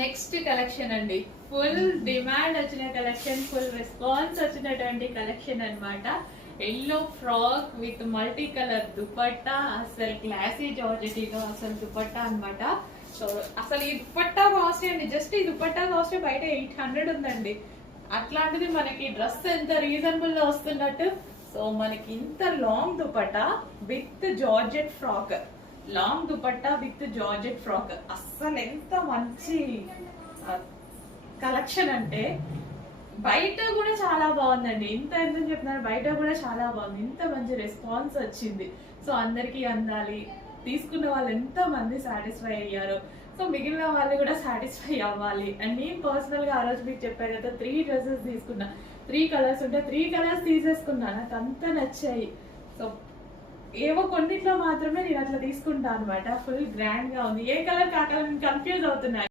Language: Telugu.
నెక్స్ట్ కలెక్షన్ అండి, ఫుల్ డిమాండ్ వచ్చిన కలెక్షన్, ఫుల్ రెస్పాన్స్ వచ్చినటువంటి కలెక్షన్ అన్నమాట. Yellow frock with multi colour dupatta, అసలు క్లాసీ జార్జెటీలో అసలు దుపట్టా అన్నమాట. సో అసలు ఈ దుపట్టా కాస్ట్ అండి, జస్ట్ ఈ దుపట్టా కాస్ట్ బయట 800 ఉందండి. అట్లాంటిది మనకి డ్రెస్ ఎంత రీజనబుల్ గా వస్తున్నట్టు. సో మనకి ఇంత long dupatta with georgette frock, long dupatta with georgette frock, అస్సలు ఎంత మంచి కలెక్షన్ అంటే బయట కూడా చాలా బాగుందండి. ఇంత ఎందుకు చెప్తున్నారు, బయట కూడా చాలా బాగుంది. ఇంత మంచి రెస్పాన్స్ వచ్చింది. సో అందరికీ అందాలి, తీసుకున్న వాళ్ళు ఎంత మంది సాటిస్ఫై అయ్యారు, సో మిగిలిన వాళ్ళు కూడా సాటిస్ఫై అవ్వాలి. అండ్ నేను పర్సనల్ గా ఆ రోజు మీకు చెప్పాను కదా, 3 డ్రెస్సెస్ తీసుకున్నా, 3 కలర్స్ ఉంటే 3 కలర్స్ తీసేసుకున్నా, నాకు అంత నచ్చాయి. సో ఏవో కొన్నిట్లో మాత్రమే నేను అట్లా తీసుకుంటా అనమాట. ఫుల్ గ్రాండ్ గా ఉంది, ఏ కలర్ కాకలని కన్ఫ్యూజ్ అవుతున్నాయి.